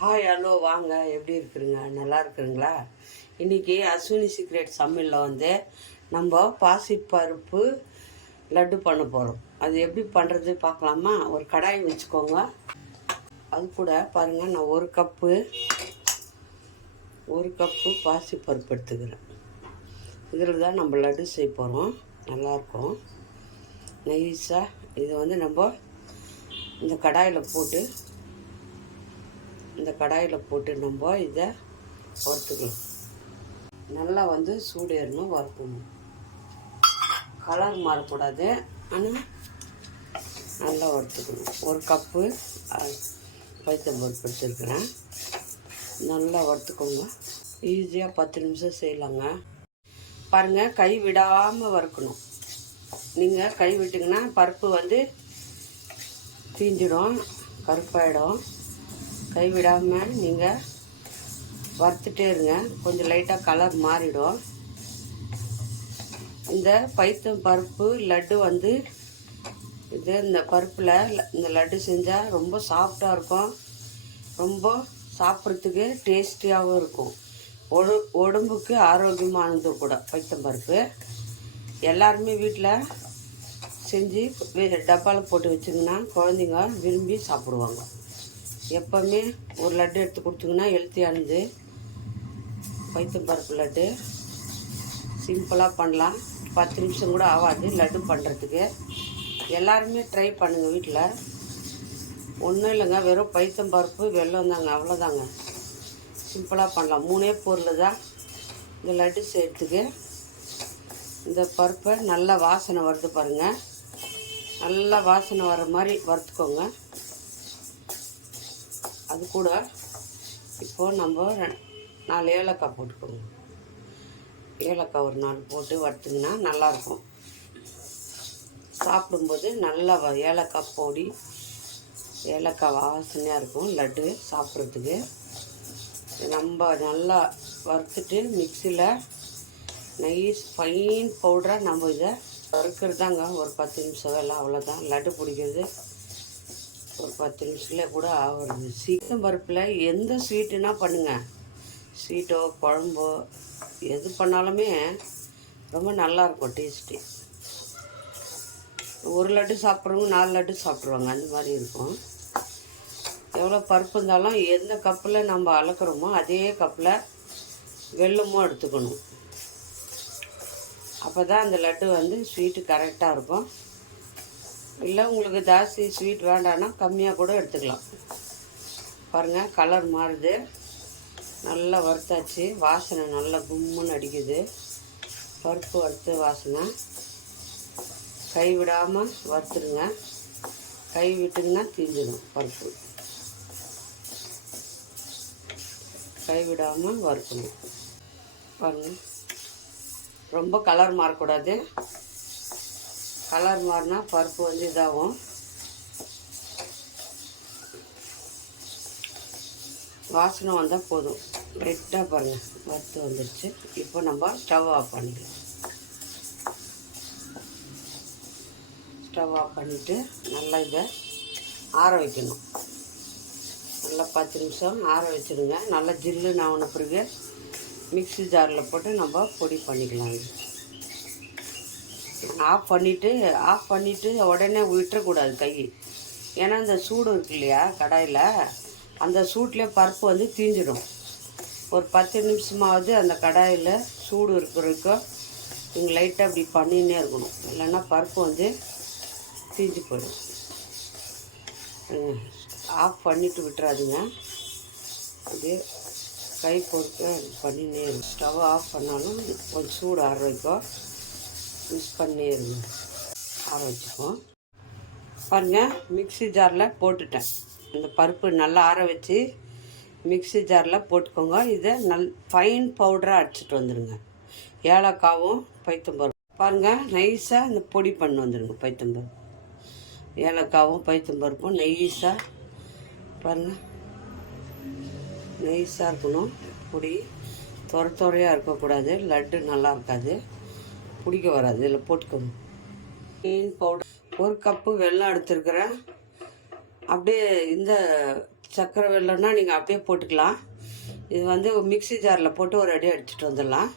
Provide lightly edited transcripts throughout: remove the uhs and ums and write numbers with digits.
Hi hello வாங்க, எப்படி இருக்குறீங்க? நல்லா இருக்குறீங்களா? இன்றைக்கி அஸ்வினி சீக்ரெட் சமையலில் வந்து நம்ம பாசிப்பருப்பு லட்டு பண்ண போகிறோம். அது எப்படி பண்ணுறது பார்க்கலாமா? ஒரு கடாய் வச்சுக்கோங்க. அது கூட பாருங்கள், நான் ஒரு கப்பு பாசிப்பருப்பு எடுத்துக்கிறேன். இதில் தான் நம்ம லட்டு செய்ய போகிறோம். நல்லாயிருக்கும் நைஸாக. இதை வந்து நம்ம இந்த கடாயில் போட்டு நம்ம இதை வறுத்துக்கலாம். நல்லா வந்து சூடேறணும், வறுக்கணும். கலர் மாறக்கூடாது, ஆனால் நல்லா வறுத்துக்கணும். ஒரு கப்பு பைத்தம்பருப்பு எடுத்துருக்குறேன். நல்லா வறுத்துக்கோங்க. ஈஸியாக 10 நிமிஷம் செய்யலாங்க. பாருங்கள், கை விடாமல் வறுக்கணும். நீங்கள் கை விட்டிங்கன்னா பருப்பு வந்து தீஞ்சிடும், கருப்பாயிடும். கைவிடாமல் நீங்கள் வறுத்துட்டே இருங்க. கொஞ்சம் லைட்டாக கலர் மாறிடும். இந்த பைத்தம் பருப்பு லட்டு வந்து இந்த பருப்பில் இந்த லட்டு செஞ்சால் ரொம்ப சாஃப்டாக இருக்கும். ரொம்ப சாப்பிட்றதுக்கு டேஸ்டியாகவும் இருக்கும். உடம்புக்கு ஆரோக்கியமானது கூட பைத்தம் பருப்பு. எல்லாருமே வீட்டில் செஞ்சு டப்பாவில் போட்டு வச்சிங்கன்னா குழந்தைங்க விரும்பி சாப்பிடுவாங்க. எப்போவுமே ஒரு லட்டு எடுத்து கொடுத்தீங்கன்னா ஹெல்த்தியானது பைத்தம் பருப்பு லட்டு. சிம்பிளாக பண்ணலாம். 10 நிமிஷம் கூட ஆகாது லட்டு பண்ணுறதுக்கு. எல்லாருமே ட்ரை பண்ணுங்கள் வீட்டில். ஒன்றும் இல்லைங்க, வெறும் பைத்தம் பருப்பு வெல்லம் தாங்க, அவ்வளோதாங்க. சிம்பிளாக பண்ணலாம். 3 பொருள் தான் இந்த லட்டு செய்கிறதுக்கு. இந்த பருப்பை நல்லா வாசனை வருது பாருங்கள். நல்லா வாசனை வர மாதிரி வறுத்துக்கோங்க. அது கூட இப்போது நம்ம 4 ஏலக்காய் போட்டுக்கோங்க. ஏலக்காய் ஒரு 4 போட்டு வறுத்திங்கன்னா நல்லாயிருக்கும். சாப்பிடும்போது நல்லா ஏலக்காய் பொடி, ஏலக்காய் வாசனையாக இருக்கும் லட்டு சாப்பிட்றதுக்கு. நம்ம நல்லா வறுத்துட்டு மிக்சியில் நைஸ் ஃபைன் பவுடராக நம்ம இதை வறுக்கிறதாங்க. ஒரு 10 நிமிஷம் வேலை, அவ்வளோதான். லட்டு பிடிக்கிறது ஒரு 10 நிமிஷத்தில் கூட ஆகுறது. சீக்கிரம் பருப்பில் எந்த ஸ்வீட்டுனா பண்ணுங்கள். ஸ்வீட்டோ குழம்போ எது பண்ணாலுமே ரொம்ப நல்லாயிருக்கும் டேஸ்ட்டு. ஒரு லட்டு சாப்பிட்றவங்க 4 லட்டு சாப்பிட்ருவாங்க, அந்த மாதிரி இருக்கும். எவ்வளோ பருப்பு இருந்தாலும் எந்த கப்பில் நம்ம அளக்குறோமோ அதே கப்பில் வெல்லமும் எடுத்துக்கணும். அப்போ தான் அந்த லட்டு வந்து ஸ்வீட்டு கரெக்டாக இருக்கும். இல்லை உங்களுக்கு ஜாஸ்தி ஸ்வீட் வேண்டான்னா கம்மியாக கூட எடுத்துக்கலாம். பாருங்கள், கலர் மாறுது. நல்லா வறுத்தாச்சு. வாசனை நல்லா கும்முன்னு அடிக்குது. பருப்பு வறுத்து வாசனை. கை விடாமல் வறுத்துடுங்க. கை விட்டுங்கன்னா தீஞ்சிடும் பருப்பு. கை விடாமல் வறுக்கணும். பாருங்கள், ரொம்ப கலர் மாறக்கூடாது. கலர் மாறினா பருப்பு வந்து இதாகும். வாசனை வந்தால் போதும். லைட்டாக பாருங்கள் வறுத்து வந்துடுச்சு. இப்போ நம்ம ஸ்டவ் ஆஃப் பண்ணிக்கலாம். ஸ்டவ் ஆஃப் பண்ணிவிட்டு நல்லா இதை ஆற வைக்கணும். நல்லா 10 நிமிஷம் ஆற வச்சுடுங்க. நல்லா ஜில்லுன்னு ஆன பிறகு மிக்ஸி ஜாரில் போட்டு நம்ம பொடி பண்ணிக்கலாம். ஆஃப் பண்ணிவிட்டு உடனே விட்டுறக்கூடாது கை. ஏன்னா இந்த சூடு இருக்கு இல்லையா கடாயில், அந்த சூட்லேயே பருப்பு வந்து தீஞ்சிடும். ஒரு 10 நிமிஷமாவது அந்த கடாயில் சூடு இருக்கிறதுக்கும் நீங்கள் லைட்டாக அப்படி பண்ணினே இருக்கணும். இல்லைன்னா பருப்பு வந்து தீஞ்சு போயிடும். ஆஃப் பண்ணிவிட்டு விட்டுறாதுங்க. அது கை பொறுத்து பண்ணினே இருக்கும். ஸ்டவ் ஆஃப் பண்ணாலும் கொஞ்சம் சூடு ஆற வைக்கும். மிக்ஸ் பண்ணி ஆற வச்சுப்போம். பாருங்கள், மிக்ஸி ஜாரில் போட்டுட்டேன். இந்த பருப்பு நல்லா ஆற வச்சு மிக்ஸி ஜாரில் போட்டுக்கோங்க. இதை ஃபைன் பவுடராக அடிச்சிட்டு வந்துடுங்க. ஏலக்காவும் பைத்தம்பருப்பு பாருங்கள் நைஸாக இந்த பொடி பண்ணி வந்துடுங்க. பைத்தம்பருப்பு, ஏலக்காவும் பைத்தம்பருப்பும் நைஸாக பாருங்கள், நைஸாக இருக்கணும் பொடி. துறையாக இருக்கக்கூடாது. லட்டு நல்லா இருக்காது, பிடிக்க வராது. இதில் போட்டுக்கோங்க. மீன் பவுடர் 1 கப்பு வெல்லம் எடுத்துருக்கிறேன். அப்படியே இந்த சர்க்கரை வெல்லம்னா நீங்கள் அப்படியே போட்டுக்கலாம். இது வந்து மிக்ஸி ஜாரில் போட்டு ஒரு அடி அடிச்சுட்டு வந்துடலாம்.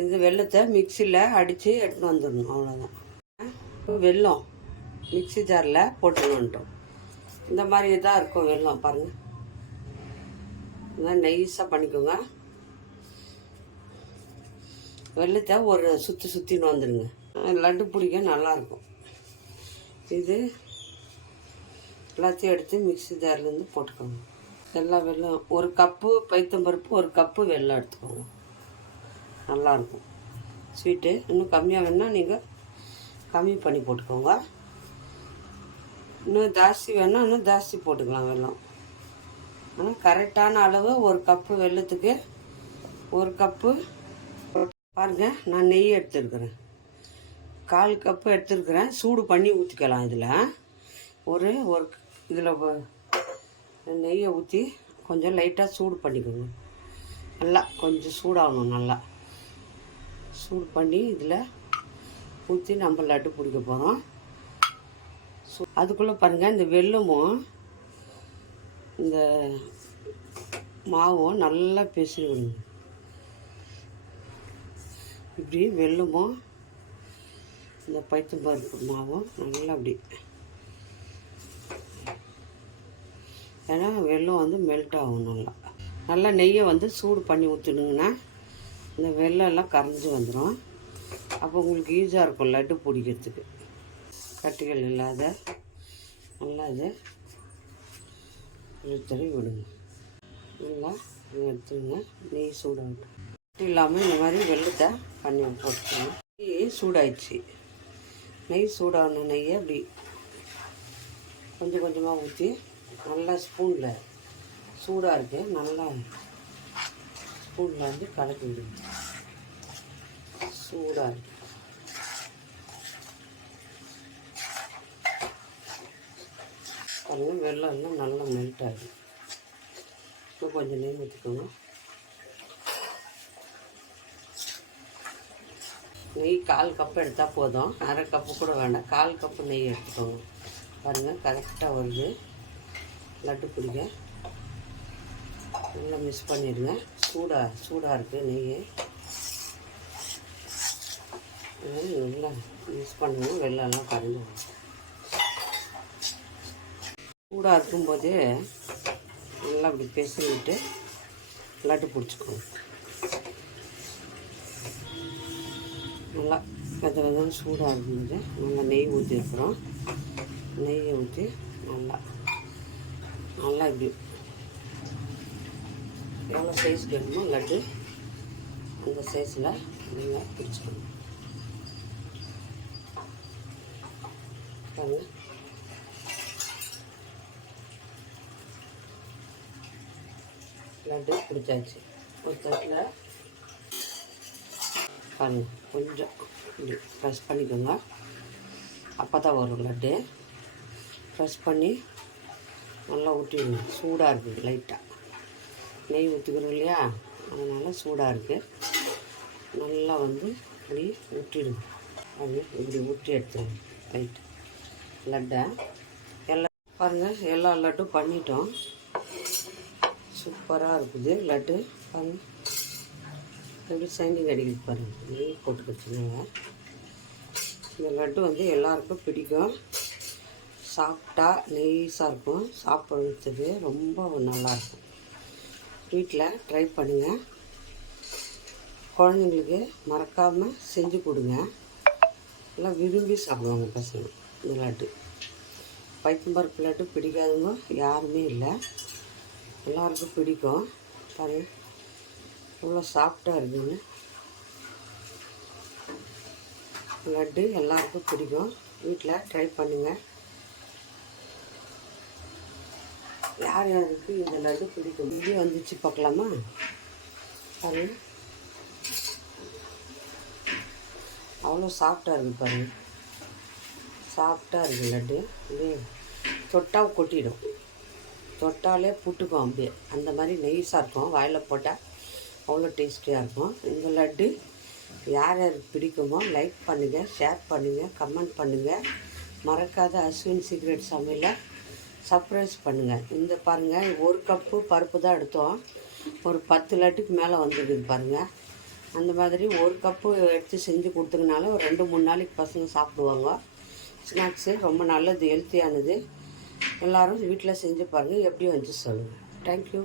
இது வெல்லத்தை மிக்சியில் அடித்து எடுத்துன்னு வந்துடணும், அவ்வளோதான். வெல்லம் மிக்ஸி ஜாரில் போட்டுணுன்ட்டோம். இந்த மாதிரி தான் இருக்கும் வெல்லம், பாருங்கள். இதெல்லாம் நைஸாக பண்ணிக்கோங்க. வெல்லத்தை ஒரு சுற்றின்னு வந்துடுங்க. லட்டு பிடிக்க நல்லாயிருக்கும். இது எல்லாத்தையும் எடுத்து மிக்ஸி ஜார்லேருந்து போட்டுக்கோங்க. எல்லா வெல்லம் ஒரு கப்பு பைத்தம்பருப்பு, ஒரு கப்பு வெல்லம் எடுத்துக்கோங்க. நல்லாயிருக்கும் ஸ்வீட்டு. இன்னும் கம்மியாக வேணுன்னா நீங்கள் கம்மி பண்ணி போட்டுக்கோங்க. இன்னும் ஜாஸ்தி வேணுன்னா இன்னும் ஜாஸ்தி போட்டுக்கலாம் வெல்லம். ஆனால் கரெக்டான அளவு ஒரு கப்பு வெல்லத்துக்கு ஒரு கப்பு. பாருங்கள், நான் நெய் எடுத்துருக்குறேன். 1/4 கப்பு எடுத்துருக்குறேன். சூடு பண்ணி ஊற்றிக்கலாம். இதில் ஒரு இதில் நெய்யை ஊற்றி கொஞ்சம் லைட்டாக சூடு பண்ணிக்கோங்க. நல்லா கொஞ்சம் சூடாகணும். நல்லா சூடு பண்ணி இதில் ஊற்றி நம்ம லட்டு பிடிக்க போகிறோம். அதுக்குள்ளே பாருங்கள், இந்த வெல்லமும் இந்த மாவும் நல்லா பிசறி விடுங்க. இப்படி வெல்லமும் இந்த பைத்தம்பருப்பு மாவும் நல்லா அப்படி, ஏன்னா வெல்லம் வந்து மெல்ட் ஆகும். நல்லா நெய்யை வந்து சூடு பண்ணி ஊற்றினுங்கன்னா இந்த வெல்லம் எல்லாம் கரைஞ்சி வந்துடும். அப்போ உங்களுக்கு ஈஸியாக இருக்கும் லட்டு பிடிக்கிறதுக்கு. கட்டிகள் இல்லாத நல்லா இது இழுத்தறி விடுங்க. நல்லா எடுத்துருங்க. நெய் சூடாகட்டும். கட்டி இல்லாமல் இந்த மாதிரி வெல்லத்தை பண்ணி போட்டுக்கோங்க. நெய் சூடாயிடுச்சு. நெய் சூடான நெய்யை அப்படி கொஞ்சம் கொஞ்சமாக ஊற்றி நல்லா ஸ்பூனில் சூடாக இருக்குது, நல்லா ஸ்பூனில் வந்து கலக்கி விடுங்க. சூடாக இருக்குது. பாருங்கள், வெல்லம் எல்லாம் நல்லா மெல்ட் ஆகுது. இன்னும் கொஞ்சம் நெய் ஊற்றிக்கோங்க. நெய் 1/4 கப்பு எடுத்தால் போதும். அரை கப்பு கூட வேண்டாம். 1/4 கப்பு நெய் எடுத்துக்கோங்க. பாருங்கள், கரெக்டாக வருது லட்டு பிடிக்க. நல்லா மிக்ஸ் பண்ணிடுங்க. சூடாக இருக்குது நெய். நல்லா மிக்ஸ் பண்ணுங்க. வெல்லம்லாம் கரைஞ்சி வரும். சூடாக இருக்கும்போது நல்லா அப்படி பிசைஞ்சிட்டு லட்டு பிடிச்சிக்கோங்க. நல்லா கொஞ்சம் சூடாக இருக்கும்போது நல்லா நெய் ஊற்றிருக்குறோம். நெய்யை ஊற்றி நல்லா இப்படி எவ்வளோ சைஸ் வேணுமோ லட்டு அந்த சைஸில் நல்லா பிடிச்சிக்கணும். பாருங்கள், லட்டு பிடிச்சாச்சு. ஒரு தட்டில் பாருங்கள், கொஞ்சம் இப்படி ப்ரெஸ் பண்ணிக்கோங்க. அப்போ தான் வரும் லட்டு. ப்ரெஸ் பண்ணி நல்லா ஊற்றிடுங்க. சூடாக இருக்குது. லைட்டாக நெய் ஊற்றிக்கிறோம் இல்லையா, அதனால் சூடாக இருக்குது. நல்லா வந்து இப்படி ஊற்றிடுங்க. அப்படி இப்படி ஊற்றி எடுத்துருங்க லைட்டாக லட்டை. எல்லாம் பாருங்கள், எல்லா லட்டும் பண்ணிட்டோம். சூப்பராக இருக்குது லட்டு. பாருங்கள் எப்படி சைனிங் அடிக்குது பாருங்கள். நெய் போட்டு வச்சுக்கோங்க. இந்த லட்டு வந்து எல்லாருக்கும் பிடிக்கும். சாப்பிட்டா நெய்ஸாக இருக்கும். சாப்பிட்றதுக்கு ரொம்ப நல்லாயிருக்கும். வீட்டில் ட்ரை பண்ணுங்கள். குழந்தைங்களுக்கு மறக்காமல் செஞ்சு கொடுங்க. எல்லாம் விரும்பி சாப்பிடுவாங்க பசங்க இந்த லட்டு. பைத்தம்பருப்பு லட்டு பிடிக்காதவங்க யாருமே இல்லை. எல்லாருக்கும் பிடிக்கும். பாருங்கள் எவ்வளோ சாஃப்டாக இருக்குதுன்னு. லட்டு எல்லாருக்கும் பிடிக்கும். வீட்டில் ட்ரை பண்ணுங்கள். யார் யாருக்கு இந்த லட்டு பிடிக்கும்? இப்படி வந்துச்சு பார்க்கலாமா? பாருங்கள், அவ்வளோ சாஃப்டாக இருக்குது பாருங்கள். சாஃப்டாக இருக்குது லட்டு. இப்படியே தொட்டால் கொட்டிடும். தொட்டாலே புட்டுக்கும். அப்படியே அந்த மாதிரி நெய்ஸாக இருக்கும். வாயில் போட்டால் அவ்வளோ டேஸ்டியாக இருக்கும். இந்த லட்டு யார் யாருக்கு பிடிக்குமோ லைக் பண்ணுங்கள், ஷேர் பண்ணுங்கள், கமெண்ட் பண்ணுங்கள். மறக்காத அஸ்வின் சீக்ரெட் சமையலை சர்ப்ரைஸ் பண்ணுங்கள். இந்த பாருங்கள், 1 கப்பு பருப்பு தான் எடுத்தோம். ஒரு 10 லட்டுக்கு மேலே வந்துருக்குது பாருங்கள். அந்த மாதிரி 1 கப்பு எடுத்து செஞ்சு கொடுத்ததுனால ஒரு 2-3 நாளைக்கு பசங்க சாப்பிடுவாங்க. ஸ்நாக்ஸு ரொம்ப நல்லது, ஹெல்த்தியானது. எல்லோரும் வீட்டில் செஞ்சு பாருங்கள், எப்படி வந்து சொல்லுங்கள். தேங்க்யூ.